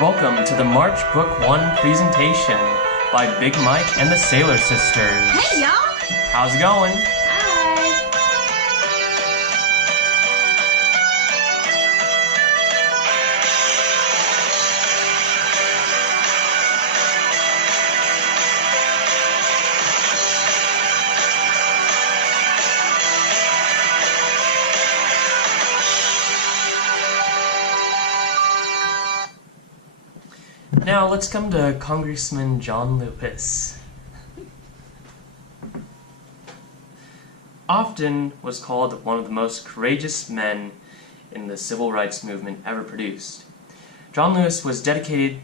Welcome to the March Book 1 presentation by Big Mike and the Saillor sisters. Hey, y'all! How's it going? Hi! Now let's come to Congressman John Lewis. Often was called one of the most courageous men in the civil rights movement ever produced. John Lewis was dedicated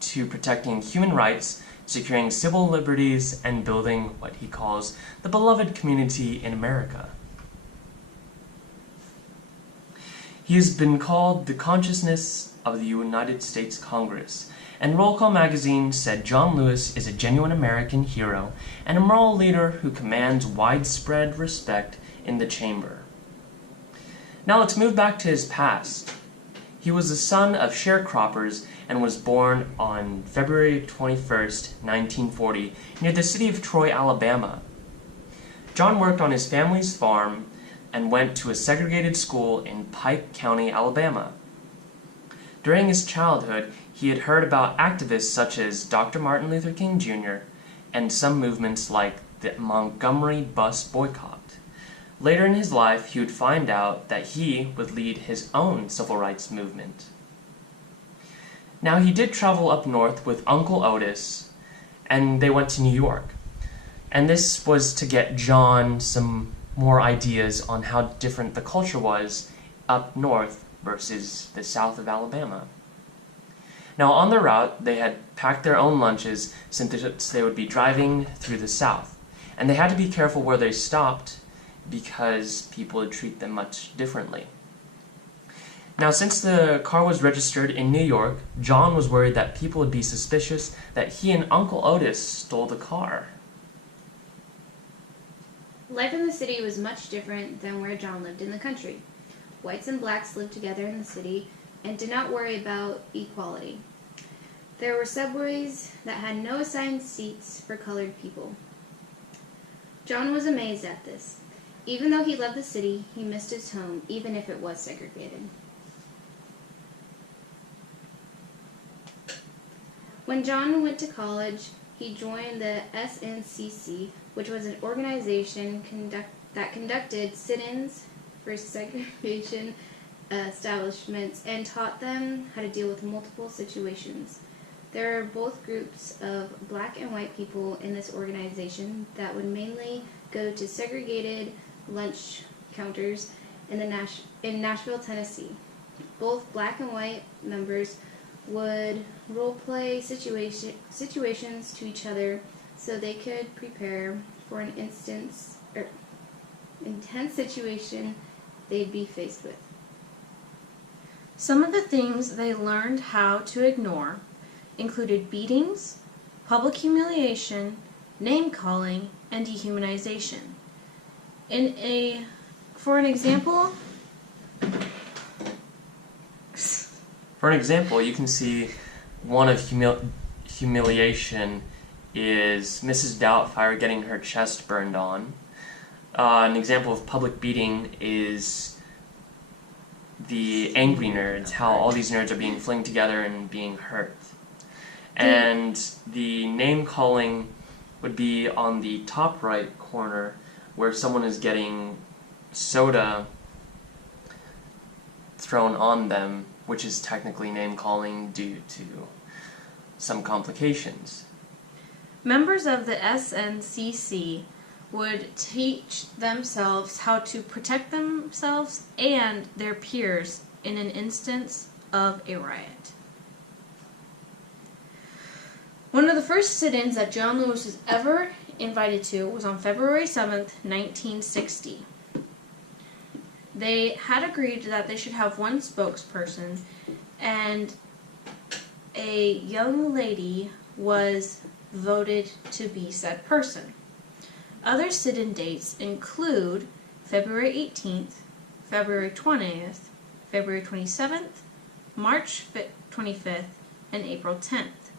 to protecting human rights, securing civil liberties, and building what he calls the beloved community in America. He has been called the consciousness of the United States Congress, and Roll Call magazine said John Lewis is a genuine American hero and a moral leader who commands widespread respect in the chamber. Now let's move back to his past. He was the son of sharecroppers and was born on February 21st, 1940, near the city of Troy, Alabama. John worked on his family's farm and went to a segregated school in Pike County, Alabama. During his childhood, he had heard about activists such as Dr. Martin Luther King Jr. and some movements like the Montgomery bus boycott. Later in his life, he would find out that he would lead his own civil rights movement. Now, he did travel up north with Uncle Otis, and they went to New York. And this was to get John some more ideas on how different the culture was up north versus the south of Alabama. Now on the route, they had packed their own lunches since they would be driving through the south, and they had to be careful where they stopped because people would treat them much differently. Now since the car was registered in New York, John was worried that people would be suspicious that he and Uncle Otis stole the car. Life in the city was much different than where John lived in the country. Whites and blacks lived together in the city and did not worry about equality. There were subways that had no assigned seats for colored people. John was amazed at this. Even though he loved the city, he missed his home, even if it was segregated. When John went to college, he joined the SNCC, which was an organization that conducted sit-ins for segregation establishments and taught them how to deal with multiple situations. There are both groups of black and white people in this organization that would mainly go to segregated lunch counters in Nashville, Tennessee. Both black and white members would role-play situations to each other so they could prepare for an intense situation they'd be faced with. Some of the things they learned how to ignore included beatings, public humiliation, name-calling, and dehumanization. For an example, you can see one of humiliation is Mrs. Doubtfire getting her chest burned on. An example of public beating is the Angry Nerds, how all these nerds are being flinged together and being hurt. And the name-calling would be on the top right corner, where someone is getting soda thrown on them, which is technically name-calling due to some complications. members of the SNCC would teach themselves how to protect themselves and their peers in an instance of a riot. One of the first sit-ins that John Lewis was ever invited to was on February 7th, 1960. They had agreed that they should have one spokesperson, and a young lady was voted to be said person. Other sit-in dates include February 18th, February 20th, February 27th, March 25th, and April 10th.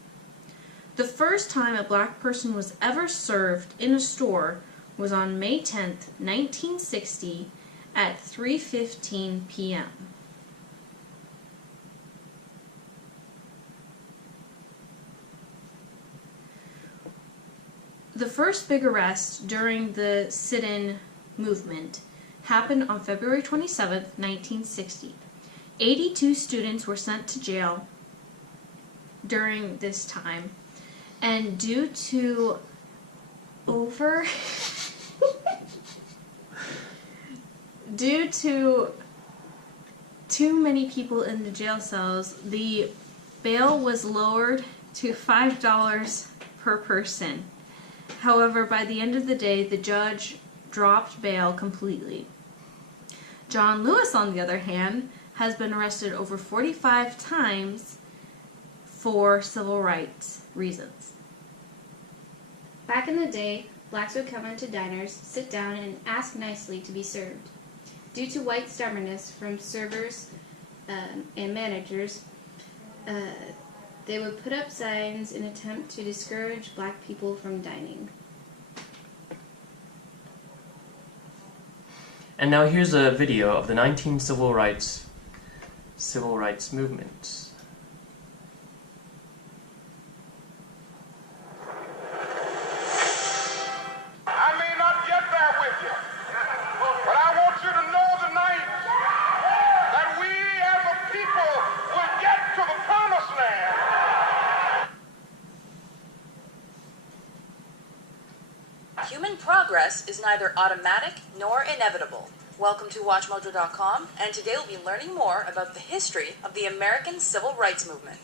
The first time a black person was ever served in a store was on May 10th, 1960 at 3:15 p.m. The first big arrest during the sit-in movement happened on February 27th, 1960. 82 students were sent to jail during this time, and due to due to too many people in the jail cells, the bail was lowered to $5 per person. However, by the end of the day, the judge dropped bail completely. John Lewis, on the other hand, has been arrested over 45 times for civil rights reasons. Back in the day, blacks would come into diners, sit down, and ask nicely to be served. Due to white stubbornness from servers and managers, they would put up signs in an attempt to discourage black people from dining. And now here's a video of the 19 civil rights movement. I may not get there with you, but I want you to know tonight that we as a people will get to the promised land. Human progress is neither automatic nor inevitable. Welcome to WatchMojo.com, and today we'll be learning more about the history of the American Civil Rights Movement.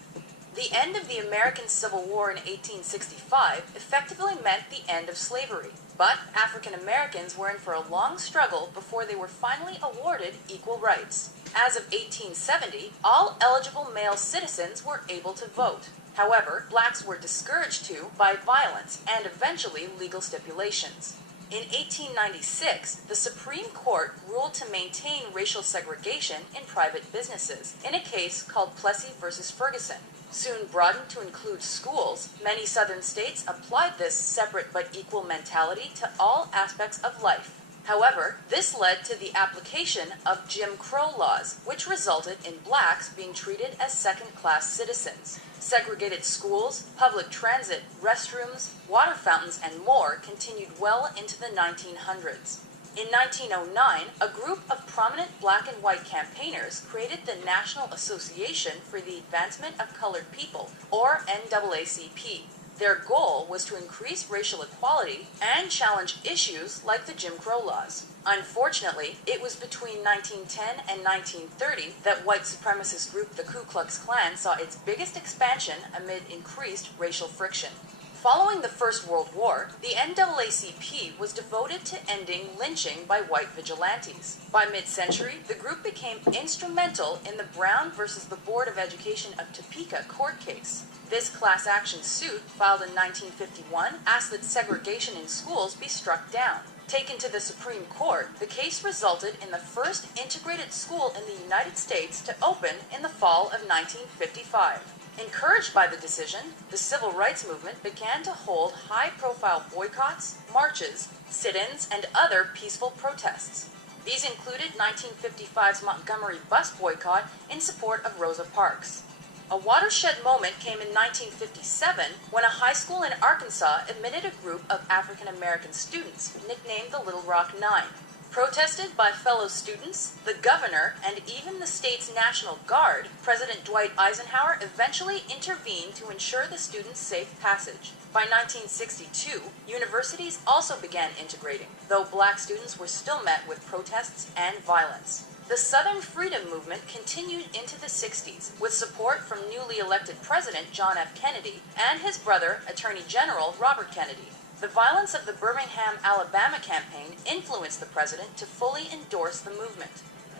The end of the American Civil War in 1865 effectively meant the end of slavery, but African Americans were in for a long struggle before they were finally awarded equal rights. As of 1870, all eligible male citizens were able to vote. However, blacks were discouraged to by violence and eventually legal stipulations. In 1896, the Supreme Court ruled to maintain racial segregation in private businesses in a case called Plessy v. Ferguson. Soon broadened to include schools, many southern states applied this separate but equal mentality to all aspects of life. However, this led to the application of Jim Crow laws, which resulted in blacks being treated as second-class citizens. Segregated schools, public transit, restrooms, water fountains, and more continued well into the 1900s. In 1909, a group of prominent black and white campaigners created the National Association for the Advancement of Colored People, or NAACP. Their goal was to increase racial equality and challenge issues like the Jim Crow laws. Unfortunately, it was between 1910 and 1930 that white supremacist group the Ku Klux Klan saw its biggest expansion amid increased racial friction. Following the First World War, the NAACP was devoted to ending lynching by white vigilantes. By mid-century, the group became instrumental in the Brown versus the Board of Education of Topeka court case. This class action suit, filed in 1951, asked that segregation in schools be struck down. Taken to the Supreme Court, the case resulted in the first integrated school in the United States to open in the fall of 1955. Encouraged by the decision, the civil rights movement began to hold high-profile boycotts, marches, sit-ins, and other peaceful protests. These included 1955's Montgomery bus boycott in support of Rosa Parks. A watershed moment came in 1957 when a high school in Arkansas admitted a group of African American students nicknamed the Little Rock Nine. Protested by fellow students, the governor, and even the state's National Guard, President Dwight Eisenhower eventually intervened to ensure the students' safe passage. By 1962, universities also began integrating, though black students were still met with protests and violence. The Southern Freedom Movement continued into the 60s, with support from newly elected President John F. Kennedy and his brother, Attorney General Robert Kennedy. The violence of the Birmingham, Alabama campaign influenced the president to fully endorse the movement.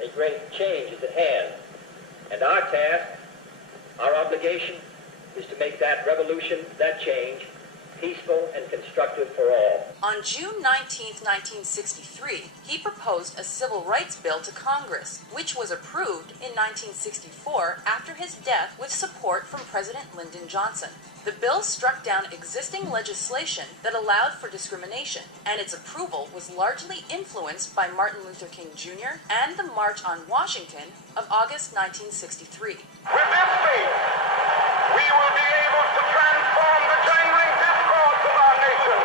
A great change is at hand, and our task, our obligation, is to make that revolution, that change, peaceful and constructive for all. On June 19, 1963, he proposed a civil rights bill to Congress, which was approved in 1964 after his death with support from President Lyndon Johnson. The bill struck down existing legislation that allowed for discrimination, and its approval was largely influenced by Martin Luther King Jr. and the March on Washington of August 1963. With this faith, we will be able to transform the jangling discords of our nation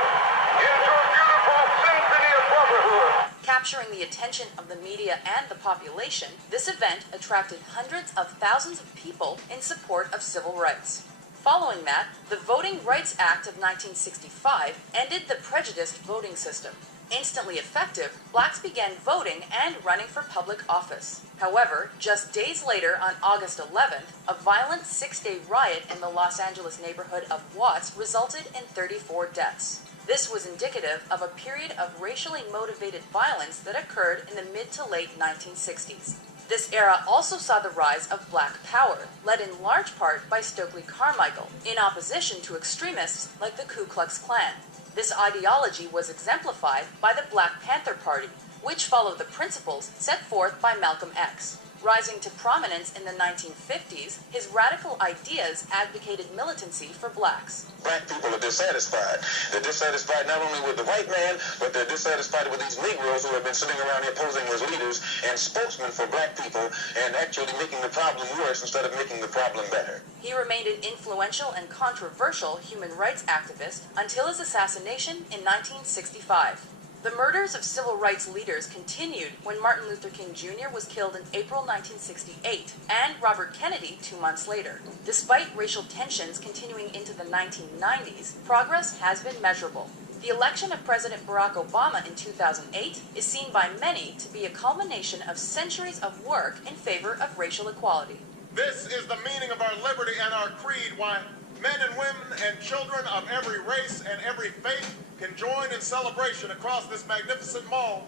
into a beautiful symphony of brotherhood. Capturing the attention of the media and the population, this event attracted hundreds of thousands of people in support of civil rights. Following that, the Voting Rights Act of 1965 ended the prejudiced voting system. Instantly effective, blacks began voting and running for public office. However, just days later, on August 11th, a violent 6-day riot in the Los Angeles neighborhood of Watts resulted in 34 deaths. This was indicative of a period of racially motivated violence that occurred in the mid to late 1960s. This era also saw the rise of Black Power, led in large part by Stokely Carmichael, in opposition to extremists like the Ku Klux Klan. This ideology was exemplified by the Black Panther Party, which followed the principles set forth by Malcolm X. Rising to prominence in the 1950s, his radical ideas advocated militancy for blacks. Black people are dissatisfied. They're dissatisfied not only with the white man, but they're dissatisfied with these Negroes who have been sitting around here posing as leaders and spokesmen for black people and actually making the problem worse instead of making the problem better. He remained an influential and controversial human rights activist until his assassination in 1965. The murders of civil rights leaders continued when Martin Luther King Jr. was killed in April 1968 and Robert Kennedy 2 months later. Despite racial tensions continuing into the 1990s, progress has been measurable. The election of President Barack Obama in 2008 is seen by many to be a culmination of centuries of work in favor of racial equality. This is the meaning of our liberty and our creed, why men and women and children of every race and every faith can join in celebration across this magnificent mall.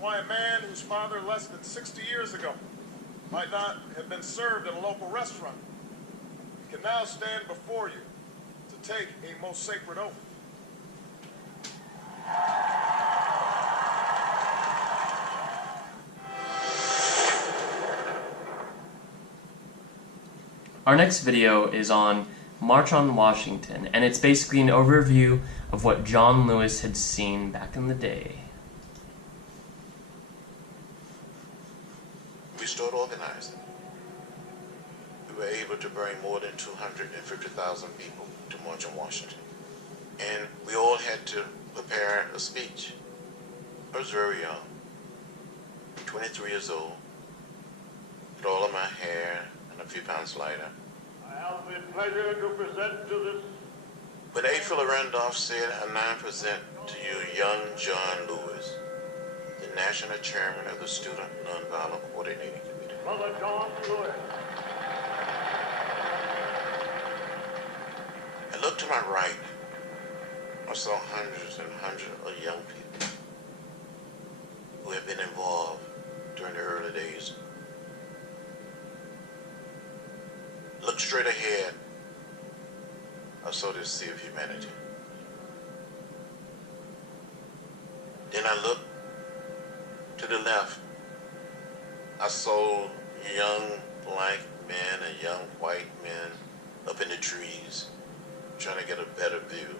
Why a man whose father less than 60 years ago might not have been served at a local restaurant can now stand before you to take a most sacred oath. Our next video is on March on Washington, and it's basically an overview of what John Lewis had seen back in the day. We started organizing. We were able to bring more than 250,000 people to March on Washington. And we all had to prepare a speech. I was very young, 23 years old, with all of my hair and a few pounds lighter. I have the pleasure to present to this. When A. Philip Randolph said, I now present to you young John Lewis, the National Chairman of the Student Nonviolent Coordinating Committee. Brother John Lewis. I looked to my right. I saw hundreds and hundreds of young people who had been involved during the early days. Looked straight ahead. I saw this sea of humanity. Then I looked to the left. I saw young black men and young white men up in the trees trying to get a better view.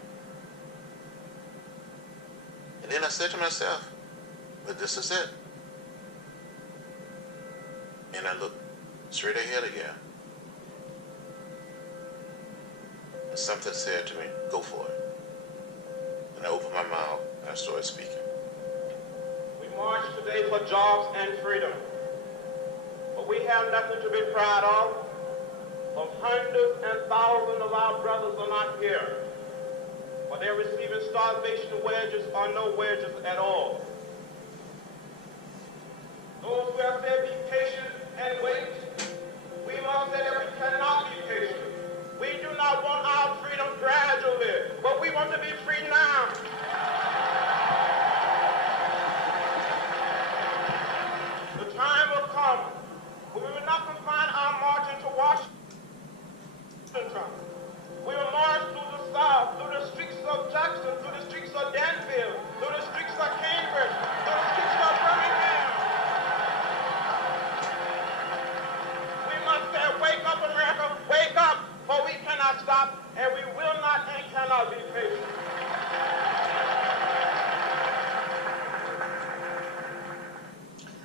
And then I said to myself, but this is it. And I looked straight ahead again. And something said to me, go for it. And I opened my mouth and I started speaking. We march today for jobs and freedom. But we have nothing to be proud of. Hundreds and thousands of our brothers are not here. But they're receiving starvation wages or no wages at all. Those who have said be patient and wait, we must say that we cannot be patient. We do not want our freedom gradually, but we want to be free now. The time will come when we will not confine our marching to Washington. We will march through the of Jackson, through the streets of Danville, through the streets of Cambridge, through the streets of Birmingham. We must say, wake up, America, wake up, for we cannot stop, and we will not and cannot be patient.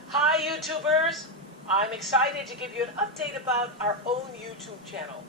Hi, YouTubers. I'm excited to give you an update about our own YouTube channel.